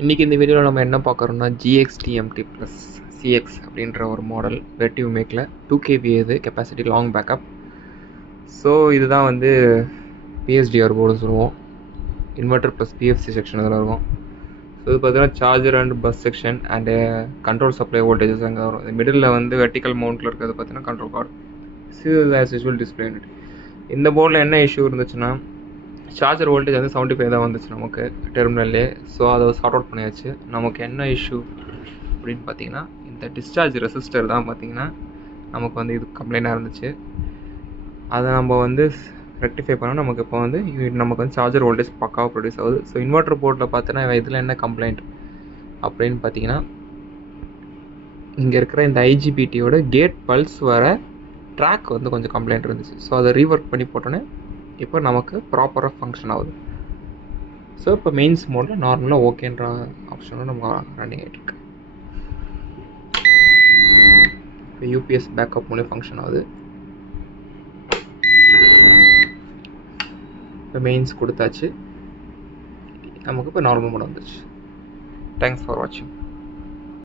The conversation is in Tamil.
இன்றைக்கி இந்த வீடியோவில் நம்ம என்ன பார்க்குறோம்னா GX-TMT ப்ளஸ் CX அப்படின்ற ஒரு மாடல் வெட்டிவ் மேக்கில் 2 kV இது கெப்பாசிட்டி லாங் பேக்கப். ஸோ இதுதான் வந்து PSDR போர்டு சொல்லுவோம். இன்வெர்டர் ப்ளஸ் PFC செக்ஷன் இதில் இருக்கும். ஸோ இது பார்த்தீங்கன்னா charger and bus section and control supply voltages அங்கே வரும். மிடில் வந்து வெர்டிக்கல் மவுண்ட்டில் இருக்கிறது பார்த்தீங்கன்னா control card. As usual display unit. இந்த போர்டில் என்ன இஷ்யூ இருந்துச்சுன்னா சார்ஜர் வோல்டேஜ் வந்து 75 தான் வந்துச்சு நமக்கு டெர்மினல்லே. ஸோ அதை சார்ட் அவுட் பண்ணியாச்சு. நமக்கு என்ன இஷ்யூ அப்படின்னு பார்த்தீங்கன்னா இந்த டிஸ்சார்ஜ் ரெசிஸ்டர் தான் பார்த்தீங்கன்னா நமக்கு வந்து இது கம்ப்ளைண்ட்டாக இருந்துச்சு. அதை நம்ம வந்து ரெக்டிஃபை பண்ணால் நமக்கு இப்போ வந்து நமக்கு வந்து சார்ஜர் வோல்டேஜ் பக்காவாக ப்ரொடியூஸ் ஆகுது. ஸோ இன்வெர்ட்டர் போர்ட்டில் பார்த்தோன்னா இதில் என்ன கம்ப்ளைண்ட் அப்படின்னு பார்த்தீங்கன்னா இங்கே இருக்கிற இந்த IGBTயோட கேட் பல்ஸ் வர ட்ராக் வந்து கொஞ்சம் கம்ப்ளைண்ட் இருந்துச்சு. ஸோ அதை ரீஒர்க் பண்ணி போட்டோன்னே இப்போ நமக்கு ப்ராப்பராக ஃபங்க்ஷன் ஆகுது. ஸோ இப்போ மெயின்ஸ் மோடில் நார்மலாக ஓகேன்ற ஆப்ஷனும் நம்ம ரன்னிங் ஆகிட்டுருக்கு. இப்போ UPS பேக்கப் மூலம் ஃபங்க்ஷன் ஆகுது. இப்போ மெயின்ஸ் கொடுத்தாச்சு, நமக்கு இப்போ நார்மல் மோட் வந்துச்சு. தேங்க்ஸ் ஃபார் வாட்சிங்.